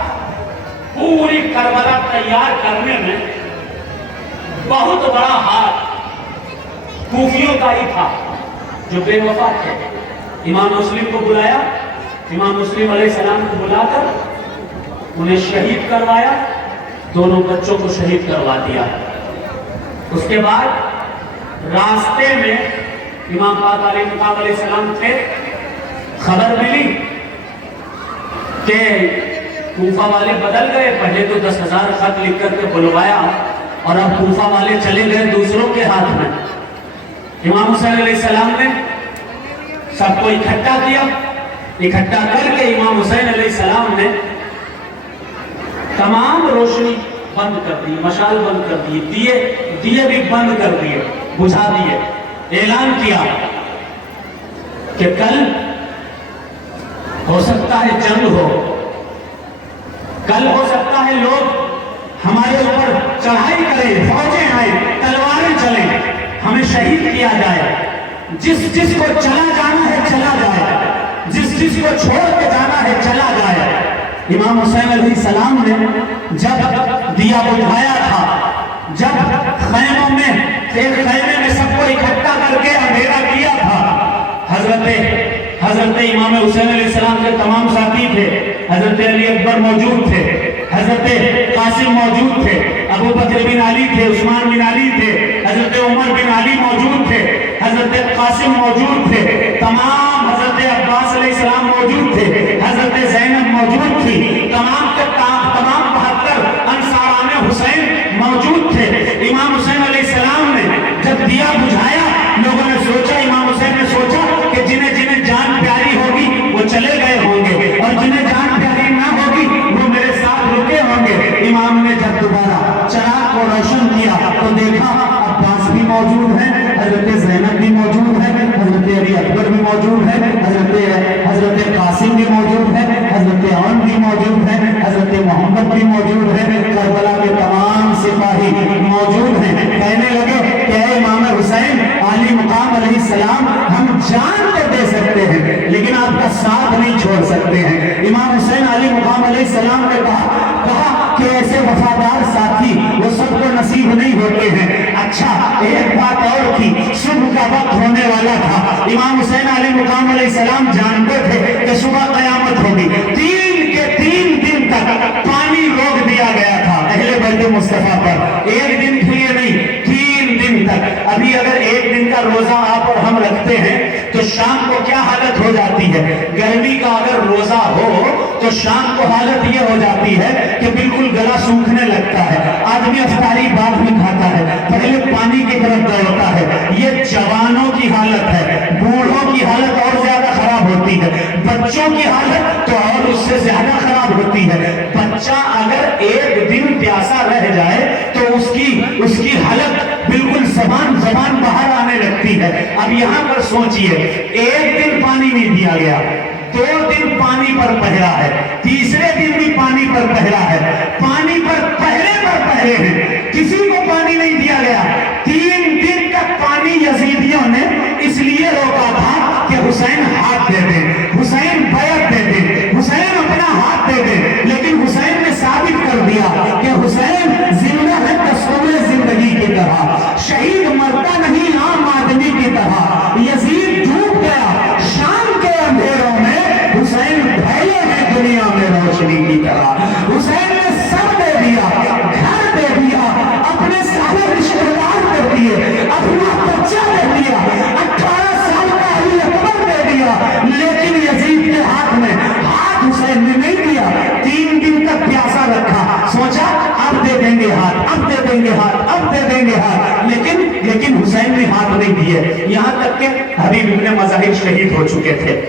پوری کربلا تیار کرنے میں بہت بڑا ہاتھ کوفیوں کا ہی تھا جو بے وفا تھے۔ امام مسلم کو بلایا، امام مسلم علیہ السلام کو بلا کر انہیں شہید کروایا، دونوں بچوں کو شہید کروا دیا۔ اس کے بعد راستے میں امام پاک علیہ السلام تھے، خبر ملی کہ کوفہ والے بدل گئے، پہلے تو 10,000 خط لکھ کر کے بلوایا اور اب کوفہ والے چلے گئے دوسروں کے ہاتھ میں۔ امام حسین علیہ السلام نے سب کو اکٹھا کیا، اکٹھا کر کے امام حسین علیہ السلام نے تمام روشنی بند کر دی، مشال بند کر دی، دیے بھی بند کر دیے، بجھا دیے۔ اعلان کیا کہ کل ہو سکتا ہے جنگ ہو، کل ہو سکتا ہے لوگ ہمارے اوپر چڑھائی کریں، فوجیں آئیں، تلواریں چلیں، ہمیں شہید کیا جائے۔ جس کو چلا جانا ہے چلا جائے، جس کو چھوڑ کے جانا ہے چلا جائے۔ امام حسین علیہ السلام نے جب دیا بجھایا تھا، جب خیموں میں ایک خیمے میں سب کو اکٹھا کر کے اندھیرا کیا تھا، حضرت امام حسین علیہ السلام کے تمام ساتھی تھے، حضرت علی اکبر موجود تھے، حضرت قاسم موجود تھے، ابو بکر بن علی تھے، عثمان بن علی تھے، حضرت عمر بن علی موجود تھے، حضرت قاسم موجود تھے، تمام حضرت عباس علیہ السلام موجود تھے، حضرت زینب موجود تھی، تمام 72 انصاران حسین موجود تھے۔ امام حسین علیہ السلام نے جب دیا بجھایا، لوگوں نے سوچا، امام حسین نے سوچا کہ جنہیں جان پیاری ہوگی وہ چلے گئے ہوں گے اور جنہیں جان پیاری نہ ہوگی وہ میرے ساتھ رکے ہوں گے۔ امام نے جب دوبارہ چراغ کو روشن کیا تو دیکھا عباس بھی موجود ہیں، حضرت زینب بھی موجود ہے، حضرت علی اکبر بھی موجود ہے، حضرت قاسم بھی موجود ہے، حضرت عون بھی موجود ہے، حضرت محمد بھی موجود ہے، کربلا کے تمام سپاہی موجود ہیں۔ کہنے لگے کہ اے امام حسین علی مقام علیہ السلام، ہم جان تو دے سکتے ہیں لیکن آپ کا ساتھ نہیں چھوڑ سکتے ہیں۔ امام حسین علی مقام علیہ السلام نے کہا کہ ایسے وفادار ساتھی وہ سب کو نصیب نہیں ہوتے ہیں۔ اچھا ایک بات اور تھی، صبح کا وقت ہونے والا تھا، امام حسین علی مقام علیہ السلام جانتے تھے کہ صبح قیامت ہوگی۔ 3 دن تک پانی روک دیا گیا تھا اہل بیت مصطفیٰ پر، ایک دن کے لیے نہیں، 3 دن تک۔ ابھی اگر ایک دن کا روزہ آپ اور ہم رکھتے ہیں تو شام کو کیا حالت ہو جاتی ہے؟ گرمی کا اگر روزہ ہو تو شام کو حالت یہ ہو جاتی ہے کہ بالکل گلا سوکھنے لگتا ہے، آدمی افطاری بعد میں کھاتا ہے، پہلے پانی کی طرف دوڑتا ہے۔ یہ جوانوں کی حالت ہے، بوڑھوں کی حالت اور زیادہ خراب ہوتی ہے، بچوں کی حالت تو اور اس سے زیادہ خراب ہوتی ہے۔ بچہ اگر ایک دن پیاسا رہ جائے تو اس کی حالت بالکل زبان باہر آنے لگتی ہے۔ اب یہاں پر سوچئے، ایک دن پانی نہیں دیا گیا، 2 دن پانی پر پہرا ہے، تیسرے دن بھی پانی پر پہرا ہے، پانی پر پہرے ہیں، کسی کو پانی نہیں دیا گیا۔ 3 دن تک پانی یزیدیوں نے اس لیے روکا تھا کہ حسین ہاتھ دے دیں، حسین بیعت دے دیں، حسین اپنا ہاتھ دے دیں، لیکن حسین نے ثابت کر دیا کہ حسین زندہ ہے تصور زندگی کی طرح، شہید مرتا نہیں عام آدمی کی طرح۔ یزید ڈوب گیا شام کے اندھیروں میں، حسین پھیلے ہیں دنیا میں روشنی کی طرح۔ حسین نے سب دے دیا، گھر دے دیا، اپنے سارے رشتہ دار دے دیے، اپنا بچہ دے دیا، 18 سال کا علی اکبر دے دیا، لیکن یزید کے ہاتھ میں ہاتھ حسین نے نہیں دیا۔ 3 دن تک پیاسا رکھا، سوچا اب دے دیں گے ہاتھ، اب دے دیں گے ہاتھ، اب دے دیں گے ہاتھ، لیکن حسین نے ہاتھ نہیں قربانی دی ہے، یہاں تک کہ حبیب ابن مظاہر شہید ہو چکے تھے،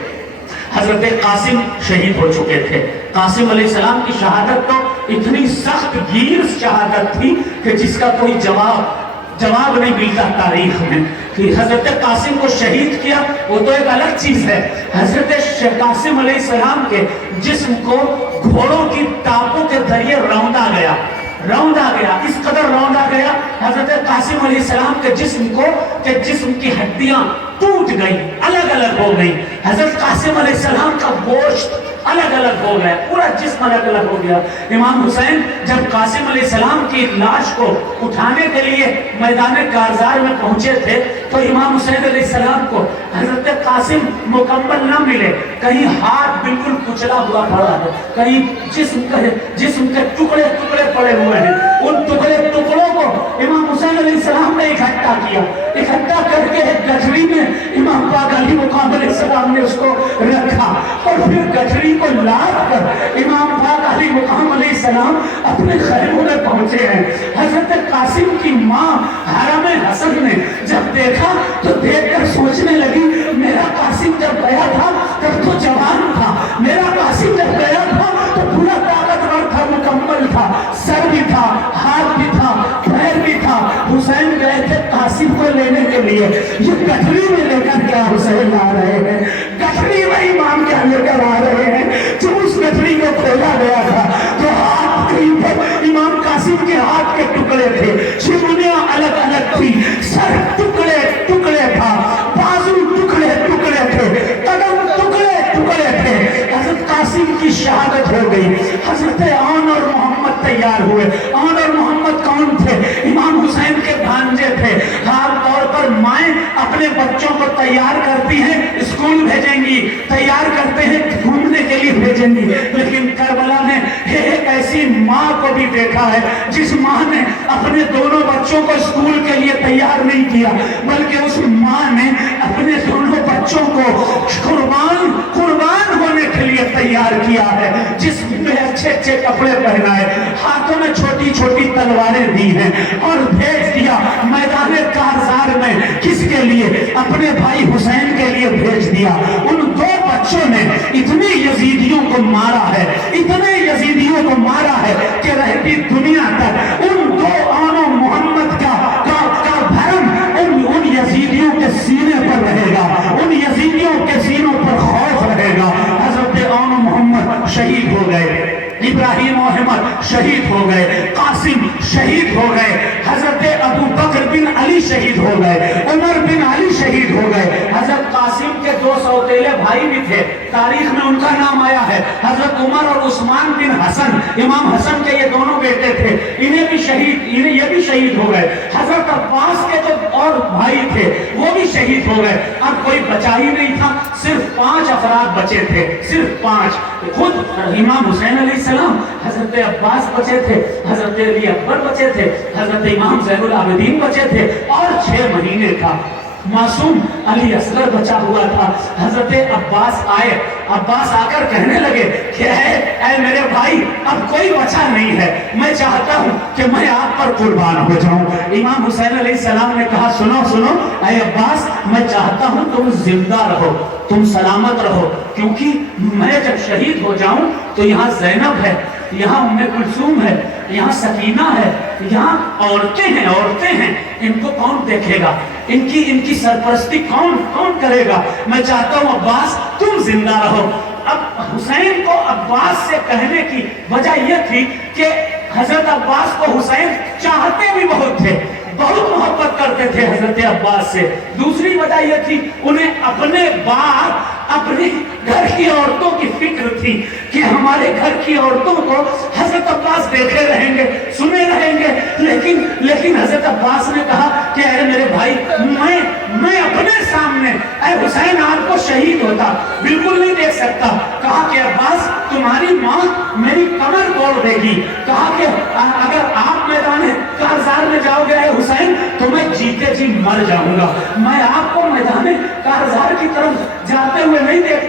حضرت قاسم شہید ہو چکے تھے۔ قاسم علیہ السلام کی شہادت تو اتنی سخت گیر شہادت تھی کہ جس کا کوئی جواب نہیں ملتا تاریخ میں، کہ حضرت قاسم کو شہید کیا وہ تو ایک الگ چیز ہے، حضرت قاسم علیہ السلام کے جسم کو گھوڑوں کی ٹانپوں کے ذریعے روندا گیا، اس قدر روندا گیا حضرت قاسم علیہ السلام کے جسم کو کہ جسم کی ہڈیاں ٹوٹ گئی، الگ الگ ہو گئی، حضرت قاسم علیہ السلام کا گوشت الگ الگ ہو گیا، پورا جسم الگ الگ ہو گیا۔ امام حسین جب قاسم علیہ السلام کی لاش کو اٹھانے کے لیے میدان کارزار میں پہنچے تھے تو امام حسین علیہ السلام کو حضرت قاسم مکمل نہ ملے، کہیں ہاتھ بالکل کچلا ہوا پڑا ہے، کہیں جسم کے ٹکڑے پڑے ہوئے ہیں، ان ٹکڑوں کو امام حسین علیہ السلام نے اکٹھا کر کے ایک گٹھری میں امام پاک علی مقام علیہ السلام نے اس کو رکھا، اور پھر گٹھری کو لاد کر امام پاک علی مقام علیہ السلام اپنے خیموں میں پہنچے ہیں۔ حضرت قاسم کی ماں حرم حسن نے جب دیکھا تو دیکھ کر سوچنے لگی، میرا قاسم جب گیا تھا تب تو جوان تھا، میرا قاسم جب گیا تھا تو پورا طاقتور تھا، مکمل تھا، سر بھی تھا، ہاتھ بھی تھا، پیر بھی تھا۔ حسین گئے تھے قاسم کو لینے کے لیے، یہ گٹھری میں لے کر کیا حسین آ رہے ہیں، گٹھری میں امام کیا لے کر آ رہے ہیں۔ جب اس گٹھری کو کھولا گیا تھا تو ہاتھ کے اوپر امام قاسم کے ہاتھ کے ٹکڑے تھے، چمڑیاں الگ الگ تھی، سر ٹکڑے تھا، بازو ٹکڑے تھے، قدم ٹکڑے تھے۔ حضرت قاسم کی شہادت ہو گئی، حضرت عون اور محمد تیار ہوئے۔ عون اور محمد کون تھے؟ امام حسین کے بھانجے تھے۔ عام طور پر مائیں اپنے بچوں کو تیار کرتی ہیں، اسکول بھیجیں گی، تیار کرتے ہیں گھومنے کے لیے بھیجیں گی، لیکن کربلا نے ایک ایسی ماں کو بھی دیکھا ہے جس ماں نے اپنے دونوں بچوں کو اسکول کے لیے تیار نہیں کیا، بلکہ اس ماں نے اپنے دونوں بچوں کو قربان ہونے کے لیے تیار کیا ہے، جس میں اچھے کپڑے پہنائے، ہاتھوں میں چھوٹی تلواریں دی ہیں اور بھیج دیا میدان کارزار میں۔ کس کے لیے؟ اپنے بھائی حسین کے لیے بھیج دیا۔ ان دو بچوں نے اتنے یزیدیوں کو مارا ہے کہ رہتی دنیا تک ان دو عون و محمد کا بھرم ان یزیدیوں کے سینے پر رہے گا، ان یزیدیوں کے سینوں پر خوف رہے گا۔ حضرت عون و محمد شہید ہو گئے، ابراہیم و احمد شہید ہو گئے، قاسم شہید ہو گئے، حضرت ابو بکر بن علی شہید ہو گئے، عمر بن علی شہید ہو گئے۔ حضرت قاسم کے دو سوتیلے بھائی بھی تھے، تاریخ میں ان کا نام آیا ہے، حضرت عمر اور عثمان بن حسن، امام حسن کے یہ دونوں بیٹے تھے، یہ بھی شہید ہو گئے۔ حضرت عباس کے جو اور بھائی تھے وہ بھی شہید ہو گئے۔ اب کوئی بچا ہی نہیں تھا، صرف 5 افراد بچے تھے، صرف 5۔ خود امام حسین علیہ السلام، حضرت عباس بچے تھے، حضرت علی اکبر بچے تھے، حضرت امام زین العابدین بچے تھے، اور 6 مہینے کا معصوم علی اصغر بچا ہوا تھا۔ حضرت عباس آئے، عباس آ کر کہنے لگے کہ اے میرے بھائی، اب کوئی بچا نہیں ہے، میں چاہتا ہوں کہ میں آپ پر قربان ہو جاؤں۔ امام حسین علیہ السلام نے کہا سنو اے عباس، میں چاہتا ہوں تم زندہ رہو، تم سلامت رہو، کیونکہ میں جب شہید ہو جاؤں تو یہاں زینب ہے، یہاں ام کلثوم ہے، یہاں سکینہ ہے، یہاں عورتیں ہیں، ان کو کون دیکھے گا، ان کی سرپرستی کون کرے گا؟ میں چاہتا ہوں عباس تم زندہ رہو۔ اب حسین کو عباس سے کہنے کی وجہ یہ تھی کہ حضرت عباس کو حسین چاہتے بھی بہت تھے، بہت محبت کرتے تھے حضرت عباس سے۔ دوسری وجہ یہ تھی انہیں اپنے بعد اپنے گھر کی عورتوں کی فکر تھی کہ ہمارے گھر کی عورتوں کو حضرت عباس دیکھے رہیں گے، سنے رہیں گے، لیکن حضرت عباس نے کہا کہ اے میرے بھائی، میں اپنے سامنے اے حسین آپ کو شہید ہوتا بالکل نہیں دیکھ سکتا۔ کہا کہ عباس تمہاری ماں میری کمر توڑ دے گی، کہا کہ اگر آپ میدان کارزار میں جاؤ گے اے حسین تو میں جیتے جی مر جاؤں گا، میں آپ کو میدان کارزار کی طرف جاتے ہوئے نہیں دیکھ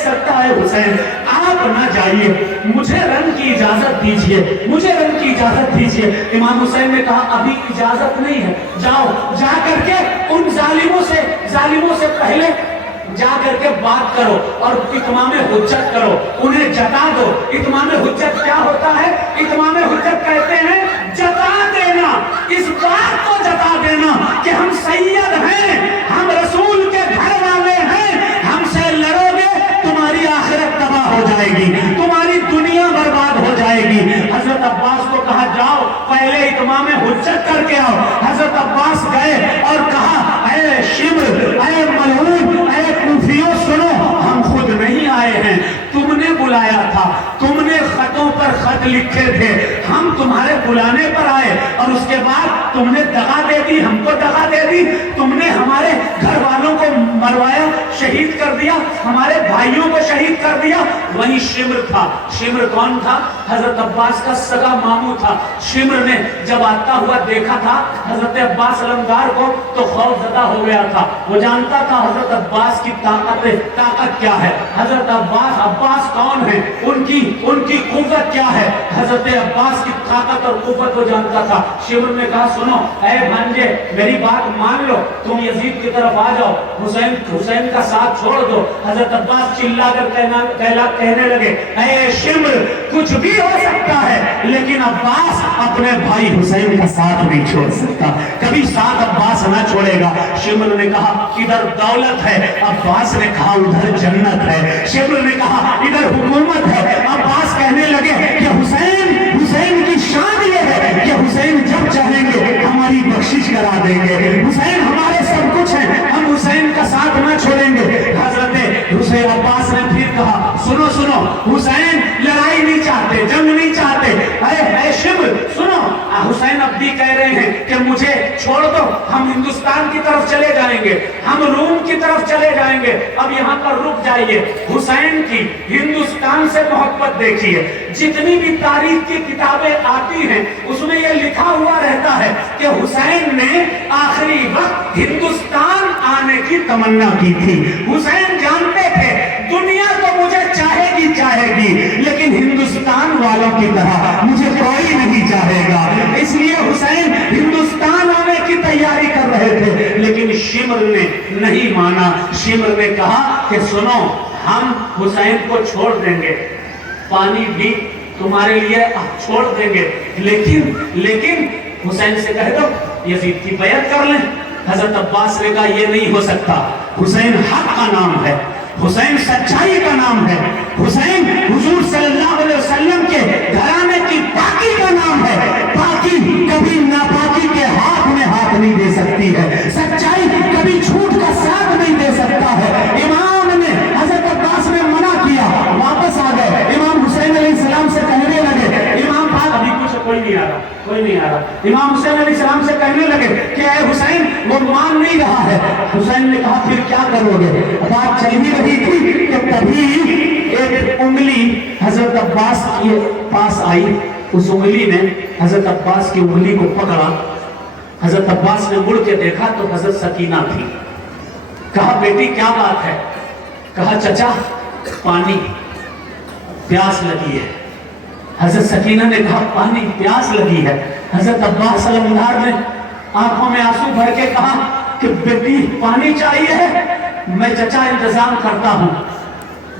سکتا ہے حسین، آپ آپ نہ جائیے, مجھے رن کی اجازت دیجیے, مجھے رن کی اجازت دیجیے. امام حسین نے کہا ابھی اجازت نہیں ہے, جاؤ جا کر کے ان ظالموں سے پہلے جا کر کے بات کرو اور اتمام حجت کرو, انہیں جتا دو. اتمام حجت کیا ہوتا ہے؟ اتمام حجت کہتے ہیں جتا دینا, اس بات کو جتا دینا کہ ہم سید ہیں, ہم رسول کے گھر والے ہیں, ہم سے لڑو گے تمہاری آخرت تباہ ہو جائے گی, تمہاری دنیا برباد ہو جائے گی. حضرت عباس کو کہا جاؤ پہلے اتمام حجت کر کے آؤ. حضرت عباس گئے اور کہا اے شمر, اے ملعون, اے کوفیوں سنو, ہم خود نہیں آئے ہیں, تم نے بلایا تھا, تم نے خطوں پر خط لکھے تھے, ہم تمہارے بلانے پر آئے اور اس کے بعد تم نے دغا دے دی, ہم کو دغا دے دی, تم نے ہمارے گھر والوں کو مروایا, شہید کر دیا, ہمارے بھائیوں کو شہید کر دیا. وہی شمر تھا. شمر کون تھا؟ حضرت عباس کا سگا ماموں تھا. شمر نے جب آتا ہوا دیکھا تھا حضرت عباس علمدار کو تو خوف زدہ ہو گیا تھا. وہ جانتا تھا حضرت عباس کی طاقت کیا ہے, حضرت عباس کون ہے, ان کی قوت کیا ہے. حضرت عباس کی طاقت اور قوت وہ جانتا تھا. شمر نے کہا سنو اے بھانجے, میری بات مان لو, تم یزید کی طرف آ جاؤ, حسین کا ساتھ چھوڑ دو. حضرت عباس چلا کر کہنے لگے اے شمر, کچھ بھی ہو سکتا ہے لیکن عباس اپنے بھائی حسین کا ساتھ نہیں چھوڑ سکتا, کبھی ساتھ عباس نہ چھوڑے گا. شمر نے کہا ادھر دولت ہے, عباس نے کہا ادھر جنت ہے. شمر نے کہا ادھر حکومت ہے, عباس کہنے لگے کہ حسین کی شان یہ ہے کہ حسین جب چاہیں گے ہماری بخشش کرا دیں گے, حسین ہمارے سب کچھ ہیں, ہم حسین کا ساتھ نہ چھوڑیں گے. حضرت حسین عباس نے پھر کہا سنو حسین لڑائی نہیں چاہتے, جنگ نہیں چاہتے. اے شمر سنو, حسین اب بھی کہہ رہے ہیں کہ مجھے چھوڑ دو, ہم ہندوستان کی طرف چلے جائیں گے, ہم روم کی طرف چلے جائیں گے, اب یہاں پر رک جائیے. حسین کی ہندوستان سے محبت دیکھیے, جتنی بھی تاریخ کی کتابیں آتی ہیں اس میں یہ لکھا ہوا رہتا ہے کہ حسین نے آخری وقت ہندوستان آنے کی تمنا کی تھی. حسین جانتے تھے دنیا تو مجھے چاہے گی لیکن ہندوستان والوں کی طرح مجھے کوئی نہیں چاہے گا, اس لیے حسین ہندوستان آنے کی تیاری کر رہے تھے. لیکن شمر نے نہیں مانا. شمر نے کہا کہ سنو, ہم حسین کو چھوڑ دیں گے, پانی بھی تمہارے لیے چھوڑ دیں گے, لیکن حسین سے کہہ دو یزید کی بیعت کر لیں. حضرت عباس نے کہا یہ نہیں ہو سکتا, حسین حق کا نام ہے, حسین سچائی کا نام ہے, حسین حضور صلی اللہ علیہ وسلم کے گھرانے کی پاکی کا نام ہے. پاکی کبھی ناپاکی کے ہاتھ میں ہاتھ نہیں دے سکتی ہے, سچائی کبھی جھوٹ کا ساتھ نہیں دے سکتا ہے. امام نے حضرت عباس نے منع کیا, واپس آ گئے. امام حسین علیہ السلام سے کہنے لگے, امام پاک ابھی کچھ کوئی نہیں آ رہا. امام حسین علیہ السلام سے کہنے لگے کہ اے حسین وہ مان نہیں رہا ہے. حسین نے کہا پھر کیا کرو گے؟ بات چل ہی رہی تھی کہ تبھی ایک انگلی حضرت عباس کے پاس آئی. اس انگلی نے حضرت عباس کی انگلی کو پکڑا. حضرت عباس نے مڑ کے دیکھا تو حضرت سکینہ تھی. کہا بیٹی کیا بات ہے؟ کہا چچا پانی, پیاس لگی ہے. حضرت سکینہ نے کہا پانی, پیاس لگی ہے. حضرت عباس علمدار نے آنکھوں میں آنسو بھر کے کہا کہ بیٹی پانی چاہیے ہے, میں چچا انتظام کرتا ہوں,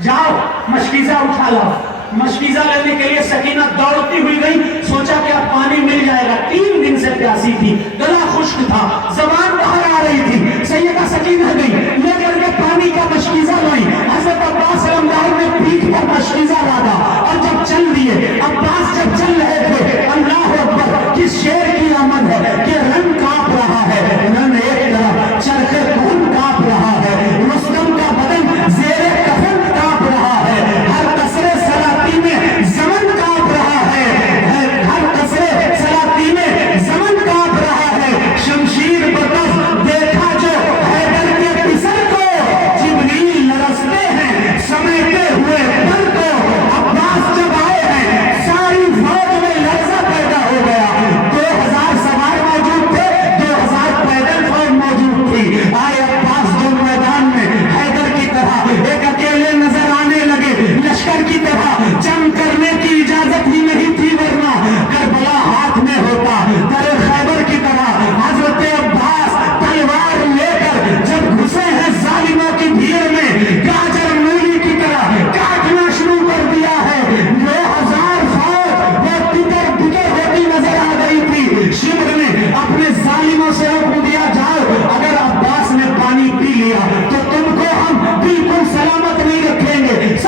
جاؤ مشکیزہ اٹھا لاؤ. مشکیزہ لینے کے لیے سکینہ دوڑتی ہوئی گئی, سوچا کہ اب پانی مل جائے گا. 3 دن سے پیاسی تھی, گلا خشک تھا, زبان باہر آ رہی تھی. سیدہ سکینہ گئی لے کر کے پانی کا مشکیزہ لائی. حضرت عباس علمدار نے پیٹھ پر مشکیزہ لادا اور جب چل دیے. عباس جب چل رہے تھے, اللہ اکبر, کس شیر کی آمد ہے کہ رن کانپ رہا ہے, رن ایک طرف, چرخ خون کانپ رہا ہے, رستم کا بدن زیر کفن کانپ رہا ہے, ہر قصرے سلاطین میں زمن کانپ رہا ہے, ہر قصرے سلاطین میں زمن کانپ رہا ہے. شمشیر بکف دیکھا جو حیدر کے پسر کو, جبریل لرزتے ہیں سمیٹے ہوئے پر کو. عباس جب آئے ہیں ساری فوج میں لرزہ پیدا ہو گیا. 2000 سوار موجود تھے, 2000 پیدل فوج موجود تھی. آئے عباس جو میدان میں حیدر کی طرح ایک اکیلے نظر آنے لگے, لشکر کی طرح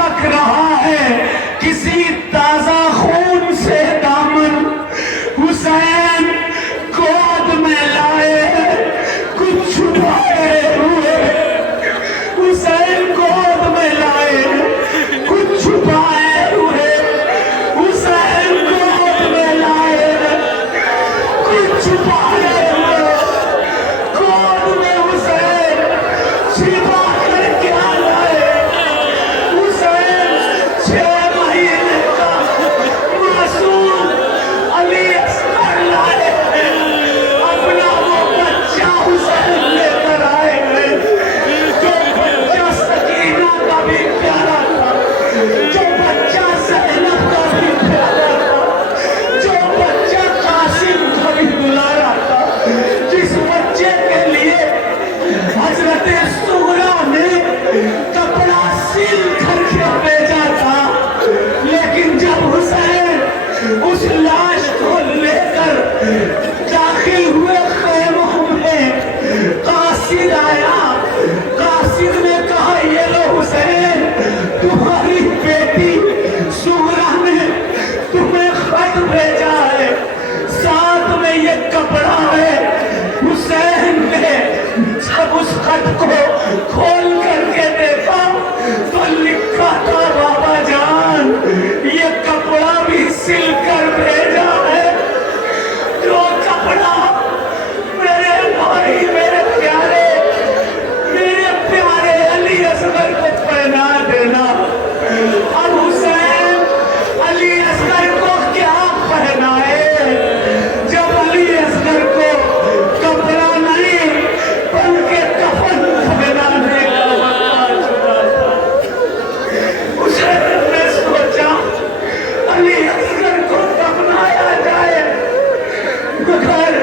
چپک رہا ہے کسی تازہ خون سے دامن، حسین گود میں لائے کچھ چھپائے ہوئے، حسین گود میں لائے کچھ چھپائے ہوئے، حسین گود میں لائے کچھ چھپائے ہوئے، گود میں حسین چھپا کر کیا لائے، حسین 6 مہینے کا معصوم علی اصغر لائے، اپنا وہ بچہ حسین لے کر آئے ہیں، جو بچہ سکینہ کا بھی پیارا تھا، جو بچہ زینب کا بھی پیارا تھا، جو بچہ قاسم کا بھی دلارا تھا، جس بچے کے لیے حضرت سغرا نے کپڑا سل کر کے بھیجا تھا، لیکن جب حسین اس لاش کو لے کر داخل ہوئے خیموں میں، قاصد آیا، قاصد نے کہا یہ لو حسین، تمہاری بیٹی سغرا نے تمہیں خط بھیجا ہے، ساتھ میں یہ کپڑا ہے۔ حسین نے جب اس خط کو کھول کر کے دیکھا تو لکھا تھا بابا جان یہ کپڑا بھی سل کر بھیجا ہے، جو کپڑا میرے بھائی میرے پیارے علی اصغر کو پہنا دینا۔ اب حسین علی اصغر کو کیا پہنائے جب علی اصغر کو کپڑا نہیں بلکہ کفن پہنانے کا وقت آ چکا تھا۔ حسین نے سوچا علی اصغر کو دفنایا جائے، مگر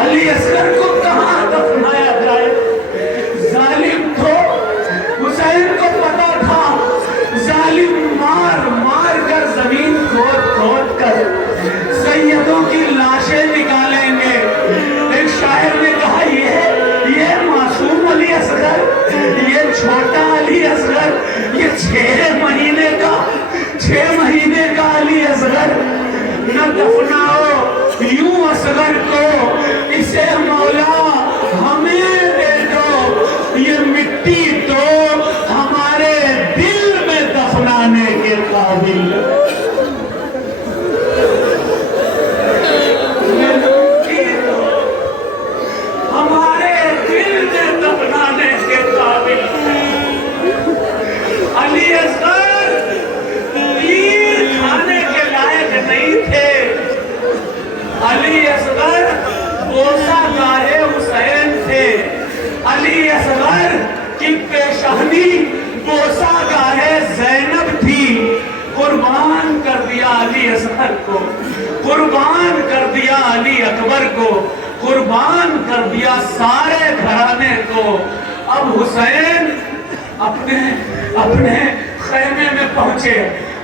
علی اصغر کو کہاں دفنایا جائے؟ ظالم تو حسین کو پتا تھا ظالم مار مار کر زمین کھود کھود کر سیدوں کی لاشیں نکالیں گے۔ ایک شاعر نے کہا یہ معصوم علی اصغر، یہ چھوٹا علی اصغر، یہ 6 مہینے کا علی اصغر، نہ دفناؤ یوں اصغر کو، اسے مولا ہمیں دے دو، یہ مٹی تو ہمارے دل میں دفنانے کے قابل ہمارے دل میں دفنانے کے قابل۔ علی اصغر تیر کھانے کے لائق نہیں تھے، علی اصغر بوسہ گاہے حسین تھے، علی اصغر کی پیشانی بوسہ گاہے زینب تھی۔ قربان کر دیا علی اصغر کو، قربان کر دیا علی اکبر کو، قربان کر دیا سارے گھرانے کو۔ اب حسین اپنے خیمے میں پہنچے،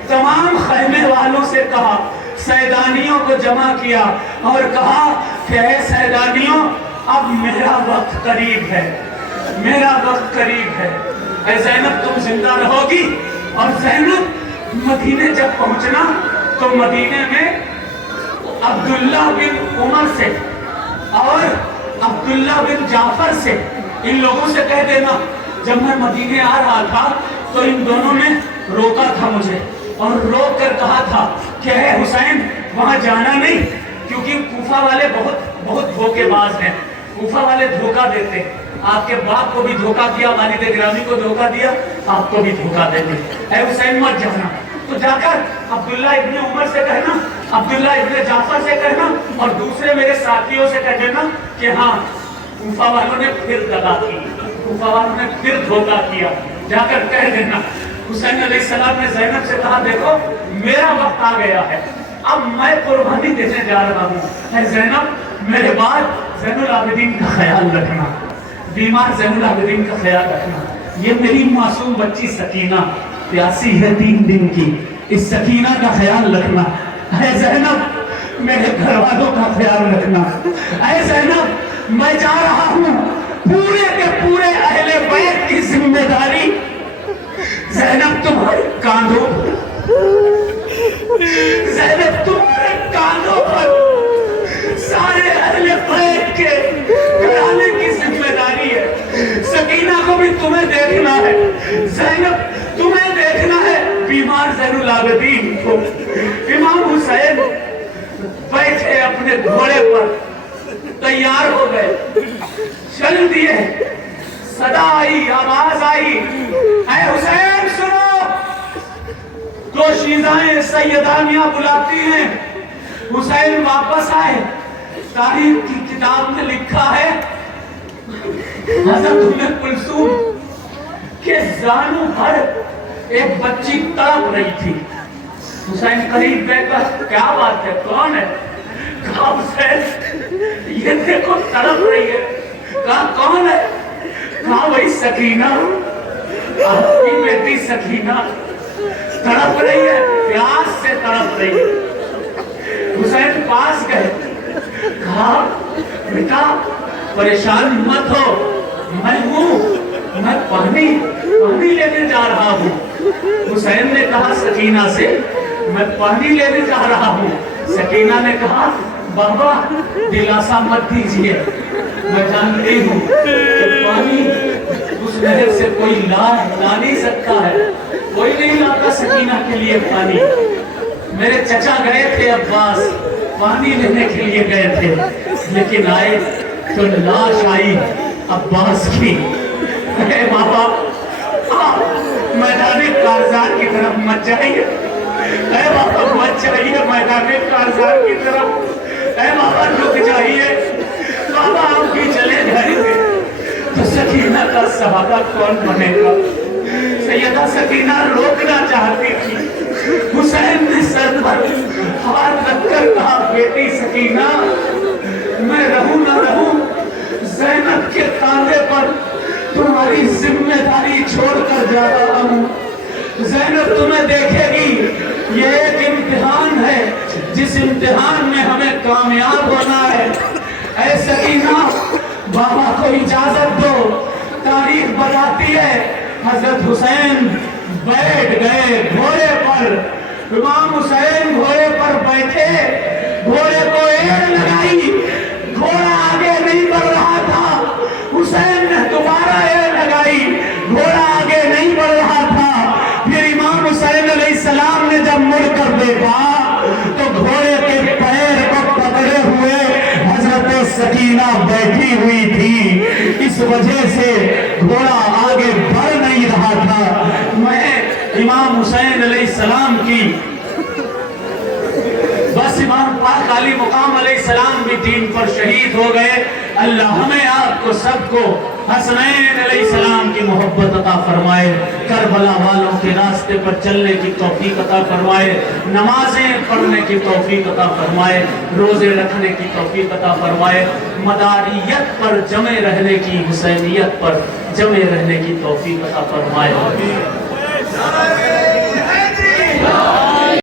تمام خیمے والوں سے کہا، سیدانیوں کو جمع کیا اور کہا کہ اے سیدانیوں اب میرا وقت قریب ہے، میرا وقت قریب ہے، اے زینب تم زندہ رہو گی۔ اور زینب مدینے جب پہنچنا تو مدینے میں عبداللہ بن عمر سے اور عبداللہ بن جعفر سے، ان لوگوں سے کہہ دینا جب میں مدینے آ رہا تھا تو ان دونوں نے روکا تھا مجھے اور روک کر کہا تھا کہ اے حسین وہاں جانا نہیں، کیونکہ کوفہ والے بہت دھوکے باز ہیں، کوفہ والے دھوکہ دیتے ہیں، آپ کے باپ کو بھی دھوکہ دیا، والد گرامی کو دھوکہ دیا، آپ کو بھی دھوکہ دیتے، اے حسین مت جانا۔ تو جا کر عبداللہ ابن عمر سے کہنا، عبداللہ ابن جعفر سے کہنا اور دوسرے میرے ساتھیوں سے کہہ دینا کہ ہاں کوفہ والوں نے پھر دغا کی، کوفہ والوں نے پھر دھوکہ کیا، جا کر کہہ دینا۔ حسین علیہ السلام نے زینب سے کہا دیکھو میرا وقت آ گیا ہے، اب میں قربانی دینے جا رہا ہوں، اے زینب میرے بعد زین العابدین کا خیال رکھنا، بیمار زین العابدین کا خیال رکھنا، یہ میری معصوم بچی سکینہ پیاسی ہے 3 دن کی، اس سکینہ کا خیال رکھنا، اے زینب میرے گھر والوں کا خیال رکھنا، اے زینب میں جا رہا ہوں، پورے کے پورے اہل بیت کی ذمہ داری زینب تمہارے کاندھوں زینب تمہارے کاندھوں پر سارے اہل بیت کے کرانے کی ذمہ داری ہے. سکینہ کو بھی تمہیں دیکھنا ہے, زینب تمہیں دیکھنا ہے, بیمار زین العابدین کو. امام حسین بیٹھے اپنے گھوڑے پر, تیار ہو گئے, چل دیے. صدا آئی, آواز آئی, اے حسین سنو. دو شیزائیں سیدانیاں بلاتی ہیں. حسین واپس آئے. تاریخ کی کتاب میں لکھا ہے حضرت ام کلثوم کے زانو پر ایک بچی تڑپ رہی تھی. حسین قریب بیٹھ کر کیا بات ہے, کون ہے؟ کہا حسین یہ دیکھو تڑپ رہی ہے. کہا کون ہے؟ کہا وہی سکینہ, آپ کی بیٹی سکینہ تڑپ رہی ہے, پیاس سے تڑپ رہی ہے. حسین پاس گئے, کہا بیٹا پریشان مت ہو, میں ہوں, میں پانی لینے جا رہا ہوں. حسین نے کہا سکینہ سے میں پانی لینے جا رہا ہوں. سکینہ نے کہا بابا دلاسا مت دیجیے, میں جانتی ہوں کہ پانی اس نہر سے کوئی لا نہیں سکتا ہے, کوئی نہیں لاتا سکینہ کے لیے پانی. میرے چچا گئے تھے عباس, پانی لینے کے لیے گئے تھے, لیکن آئے تو لاش آئی عباس کی. اے بابا میدان کارزار کی طرف مت جائیے, اے بابا مت جائیے میدان کارزار کی طرف, اے بابا رک جائیے, بابا آپ بھی چلے جائیں گے تو سکینہ کا صحابہ کون بنے گا. سیدہ سکینہ روکنا چاہتی تھی. حسین نے سر پر ہاتھ رکھ کر کہا بیٹی سکینہ میں رہوں نہ رہوں, زینب کے کاندھے پر تمہاری ذمہ داری چھوڑ کر جا رہا ہوں. زینب تمہیں دیکھے گی, یہ ایک امتحان ہے جس امتحان میں ہمیں کامیاب ہونا ہے. اے سکینہ بابا کو اجازت دو. تاریخ بتاتی ہے حضرت حسین بیٹھ گئے گھوڑے پر. امام حسین گھوڑے پر بیٹھے, گھوڑے کو ایڑ لگائی, گھوڑا آگے نہیں بڑھ رہا تھا. حسین نے دوبارہ ایڑ لگائی, گھوڑا آگے نہیں بڑھ رہا تھا. پھر امام حسین علیہ السلام نے جب مڑ کر دیکھا تو گھوڑے کے پیر کو پکڑے ہوئے حضرت سکینہ بیٹھی ہوئی تھی. اس وجہ سے گھوڑا آگے بڑھ نہیں رہا تھا. میں امام حسین علیہ السلام کی بس امام پاک علی مقام علیہ السلام بھی دین پر شہید ہو گئے. اللہ ہمیں آپ کو سب کو حسنین علیہ السلام کی محبت عطا فرمائے, کربلا والوں کے راستے پر چلنے کی توفیق عطا فرمائے, نمازیں پڑھنے کی توفیق عطا فرمائے, روزے رکھنے کی توفیق عطا فرمائے, مداریت پر جمع رہنے کی, حسینیت پر جمع رہنے کی توفیق عطا فرمائے.